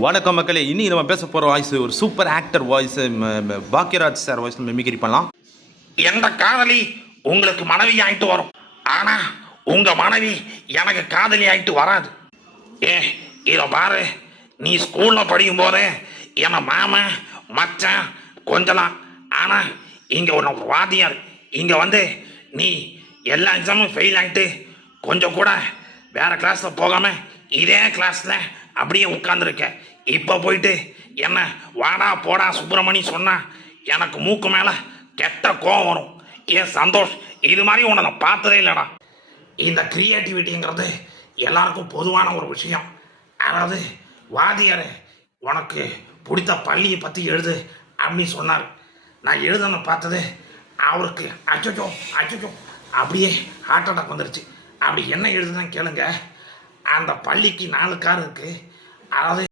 வணக்கம் மக்களே. இன்னைக்கு நம்ம பேச போகிற வாய்ஸ் ஒரு super actor voice, Bhagyaraj sir voice mimicry பண்ணலாம். எந்த காதலி உங்களுக்கு மனைவி ஆயிட்டு வரும், ஆனா உங்க மனைவி எனக்கு காதலி ஆயிட்டு வராது. இதை பாரு, நீ ஸ்கூல்ல படிக்கும் போது என்ன மாமன் மச்சான் கொஞ்சலாம், ஆனா இங்க ஒரு வாத்தியார் இங்க வந்து நீ எல்லா எக்ஸாமும் ஃபெயில் ஆயிட்டு கொஞ்சம் கூட வேற கிளாஸ்ல போகாம இதே கிளாஸ்ல அப்படியே உட்கார்ந்துருக்க. இப்போ போயிட்டு என்ன வாடா போடா சுப்பிரமணி சொன்னா எனக்கு மூக்கு மேல கெட்ட கோவம் வரும். ஏன் சந்தோஷ், இது மாதிரி உன்னை நான் பார்த்ததே இல்லைடா. இந்த கிரியேட்டிவிட்டிங்கிறது எல்லாருக்கும் பொதுவான ஒரு விஷயம். அதாவது வாதியார் உனக்கு பிடித்த பள்ளியை பற்றி எழுது அப்படின்னு சொன்னார். நான் எழுதணும் பார்த்தது அவருக்கு அச்சோ அப்படியே ஹார்ட் அட்டாக் வந்துருச்சு. அப்படி என்ன எழுதுதான் கேளுங்க. அந்த பள்ளிக்கு 4 கார் இருக்குது. அதாவது